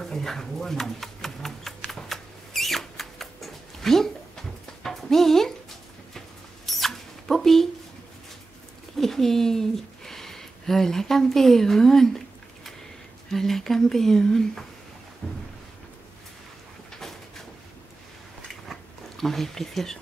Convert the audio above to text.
creo que deja bueno. Ven, ven. Pupi. Hola, campeón. Hola, campeón. Ay, es precioso.